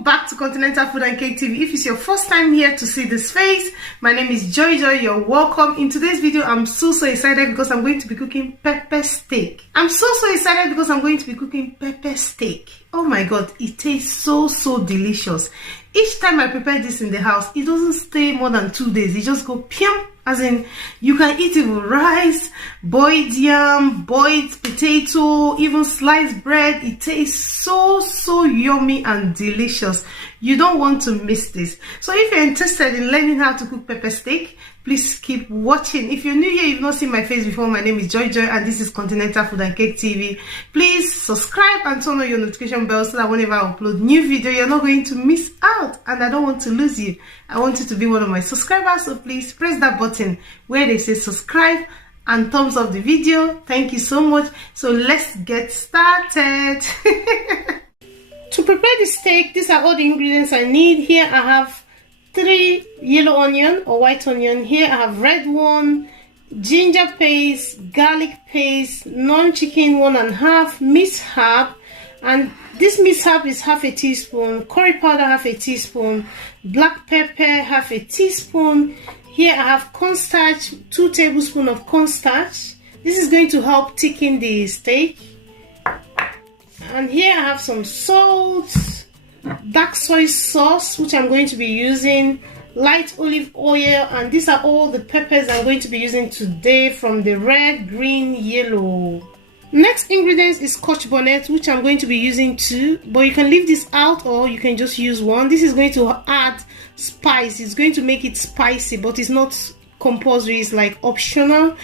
welcome back to Continental Food and Cake TV. If it's your first time here to see this face, my name is Joy. You're welcome. In today's video, I'm so excited because I'm going to be cooking pepper steak. I'm so excited because I'm going to be cooking pepper steak. Oh my god, it tastes so delicious. Each time I prepare this in the house, it doesn't stay more than 2 days. It just go pium. As in, you can eat it with rice, boiled yam, boiled potato, even sliced bread. It tastes so yummy and delicious. You don't want to miss this. So if you're interested in learning how to cook pepper steak, please keep watching. If you're new here, you've not seen my face before, my name is Joy and this is Continental Food and Cake TV. Please subscribe and turn on your notification bell so that whenever I upload new video, you're not going to miss out. And I don't want to lose you. I want you to be one of my subscribers, so please press that button where they say subscribe and thumbs up the video. Thank you so much. So let's get started. To prepare the steak, these are all the ingredients I need. Here I have 3 yellow onion or white onion. Here I have red one, ginger paste, garlic paste, non-chicken 1.5, minced herb, and this minced herb is half a teaspoon, curry powder half a teaspoon, black pepper half a teaspoon. Here I have cornstarch, 2 tablespoons of cornstarch. This is going to help thicken the steak. And here I have some salt, dark soy sauce, which I'm going to be using, light olive oil, and these are all the peppers I'm going to be using today from the red, green, yellow. Next ingredients is scotch bonnet, which I'm going to be using too, but you can leave this out or you can just use one. This is going to add spice. It's going to make it spicy, but it's not compulsory. It's like optional.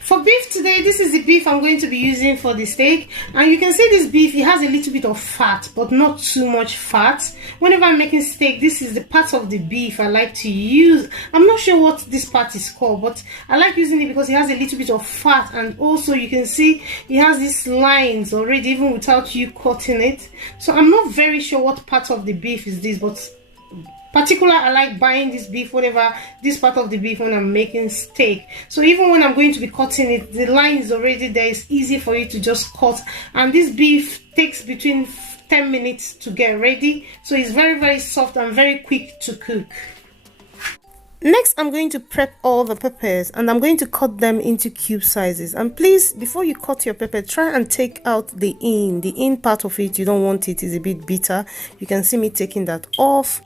For beef today, this is the beef I'm going to be using for the steak, and you can see this beef, it has a little bit of fat but not too much fat. Whenever I'm making steak, this is the part of the beef I like to use. I'm not sure what this part is called, but I like using it because it has a little bit of fat, and also you can see it has these lines already even without you cutting it. So I'm not very sure what part of the beef is this, but particular I like buying this beef whenever this part of the beef when I'm making steak. So even when I'm going to be cutting it, the line is already there. It's easy for you to just cut, and this beef takes between 10 minutes to get ready, so it's very soft and very quick to cook. Next, I'm going to prep all the peppers and I'm going to cut them into cube sizes. And please, before you cut your pepper, try and take out the in part of it. You don't want it, it's a bit bitter. You can see me taking that off.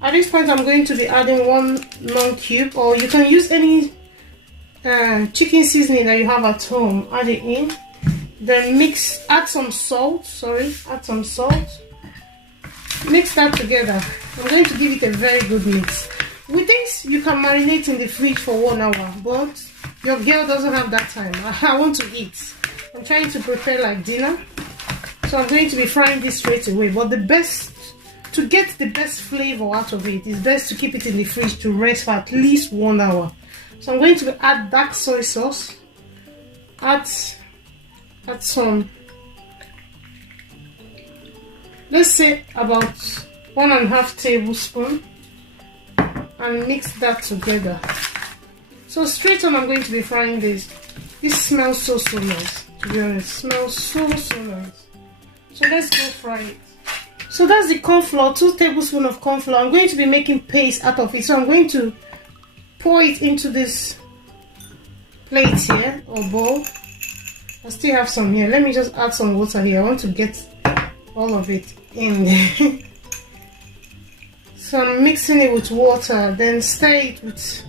At this point, I'm going to be adding 1 non-cube, or you can use any chicken seasoning that you have at home. Add it in. Then add some salt. Add some salt. Mix that together. I'm going to give it a very good mix. With this, you can marinate in the fridge for 1 hour, but your girl doesn't have that time. I want to eat. I'm trying to prepare like dinner, so I'm going to be frying this straight away. But to get the best flavor out of it, it's best to keep it in the fridge to rest for at least 1 hour. So I'm going to add dark soy sauce. Add some, let's say about 1.5 tablespoons, and mix that together. So straight on, I'm going to be frying this. This smells so nice, to be honest. Smells so nice. So let's go fry it. So that's the corn flour, 2 tablespoons of corn flour. I'm going to be making paste out of it. So I'm going to pour it into this plate here, or bowl. I still have some here. Let me just add some water here. I want to get all of it in there. So I'm mixing it with water, then stir it with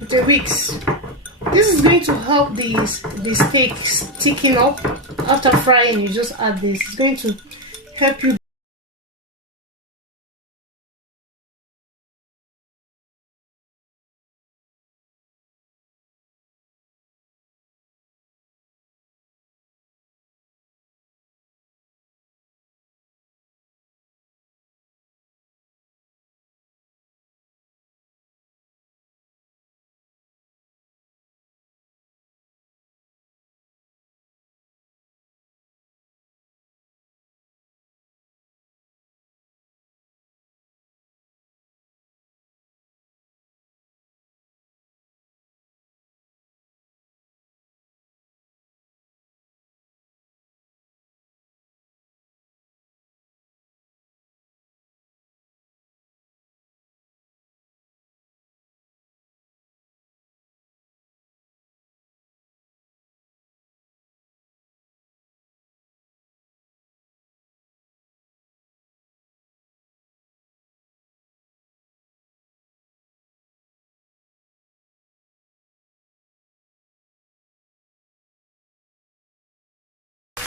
the wicks. This is going to help the steak sticking up. After frying, you just add this. It's going to help you.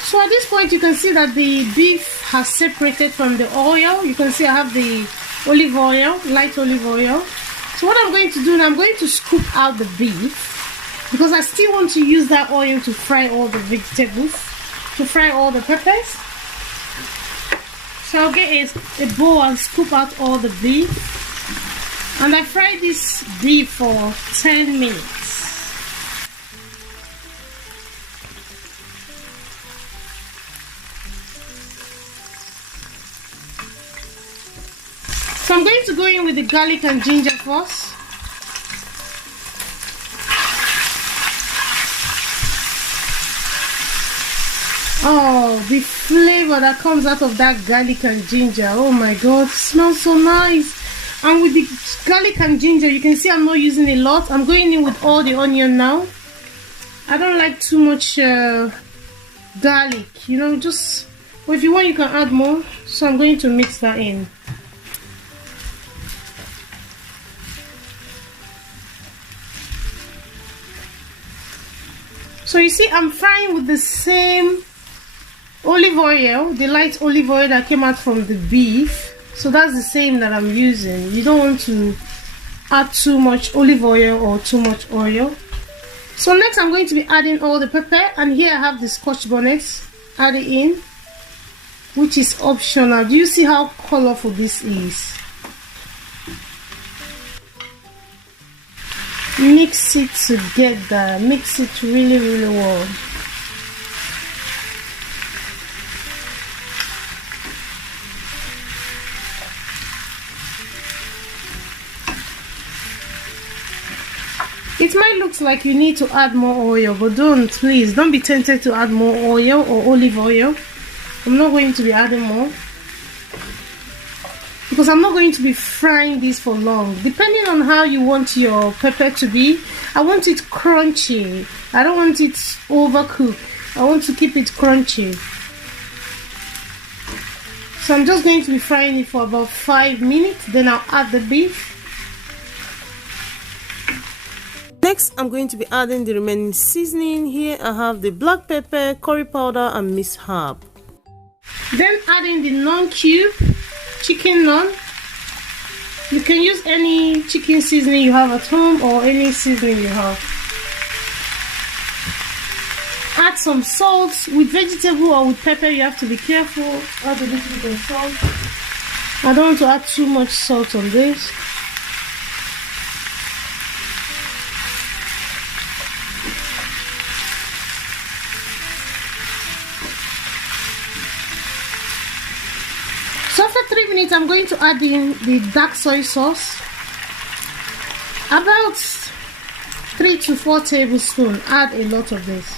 So at this point, you can see that the beef has separated from the oil. You can see I have the olive oil, light olive oil. So what I'm going to do now, I'm going to scoop out the beef, because I still want to use that oil to fry all the vegetables, to fry all the peppers. So I'll get a bowl and scoop out all the beef. And I fry this beef for 10 minutes. So I'm going to go in with the garlic and ginger first. Oh, the flavor that comes out of that garlic and ginger. Oh my god, it smells so nice. And with the garlic and ginger, you can see I'm not using a lot. I'm going in with all the onion now. I don't like too much garlic, you know, just, well, if you want you can add more. So I'm going to mix that in. So you see, I'm frying with the same olive oil, the light olive oil that came out from the beef. So that's the same that I'm using. You don't want to add too much olive oil or too much oil. So next I'm going to be adding all the pepper, and here I have the Scotch bonnet. Add it in, which is optional. Do you see how colorful this is? Mix it together, mix it really well. It might look like you need to add more oil, but please don't be tempted to add more oil or olive oil. I'm not going to be adding more, because I'm not going to be frying this for long. Depending on how you want your pepper to be, I want it crunchy. I don't want it overcooked. I want to keep it crunchy. So So I'm just going to be frying it for about 5 minutes, then I'll add the beef. Next, I'm going to be adding the remaining seasoning. Here I have the black pepper, curry powder and minced herb. Then adding the non-cube chicken naan. You can use any chicken seasoning you have at home or any seasoning you have. Add some salt. With vegetable or with pepper you have to be careful. Add a little bit of salt. I don't want to add too much salt on this. So after 3 minutes, I'm going to add in the dark soy sauce. About 3 to 4 tablespoons. Add a lot of this.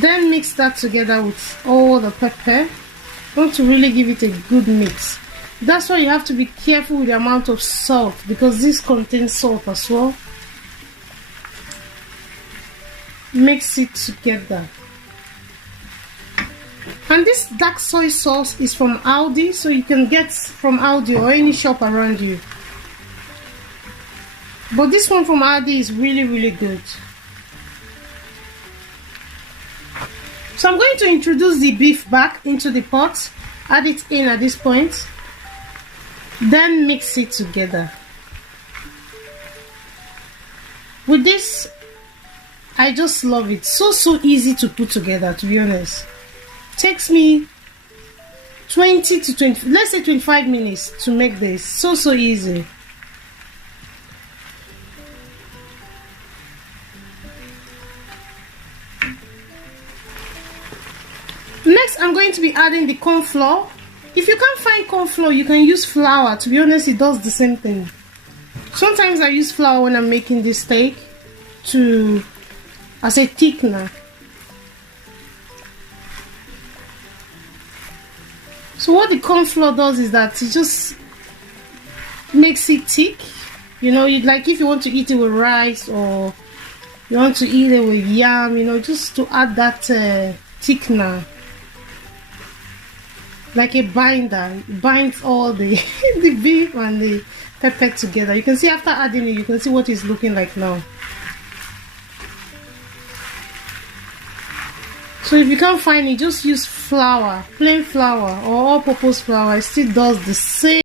Then mix that together with all the pepper. I want to really give it a good mix. That's why you have to be careful with the amount of salt, because this contains salt as well. Mix it together. And this dark soy sauce is from Aldi, so you can get from Aldi or any shop around you. But this one from Aldi is really good. So I'm going to introduce the beef back into the pot. Add it in at this point. Then mix it together. With this, I just love it. So easy to put together, to be honest. Takes me 20 to 20, let's say 25 minutes to make this. So easy. Next, I'm going to be adding the corn flour. If you can't find corn flour, you can use flour. To be honest, it does the same thing. Sometimes I use flour when I'm making this steak as a thickener. So what the corn flour does is that it just makes it thick. You know, like if you want to eat it with rice or you want to eat it with yam, you know, just to add that thickener. Like a binder. It binds all the, the beef and the pepper together. You can see after adding it, you can see what it's looking like now. So if you can't find it, just use flour, plain flour or all-purpose flour. It still does the same.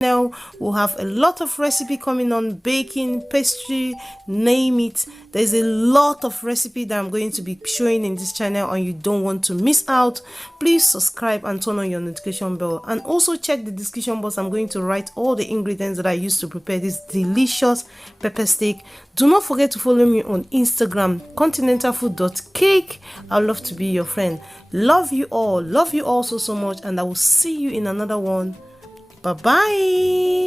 Now we'll have a lot of recipe coming on, baking, pastry, name it. There's a lot of recipe that I'm going to be showing in this channel and you don't want to miss out. Please subscribe and turn on your notification bell, and also check the description box. I'm going to write all the ingredients that I used to prepare this delicious pepper steak. Do not forget to follow me on Instagram, continentalfood.cake. I'd love to be your friend. Love you all so much, and I will see you in another one. Bye-bye.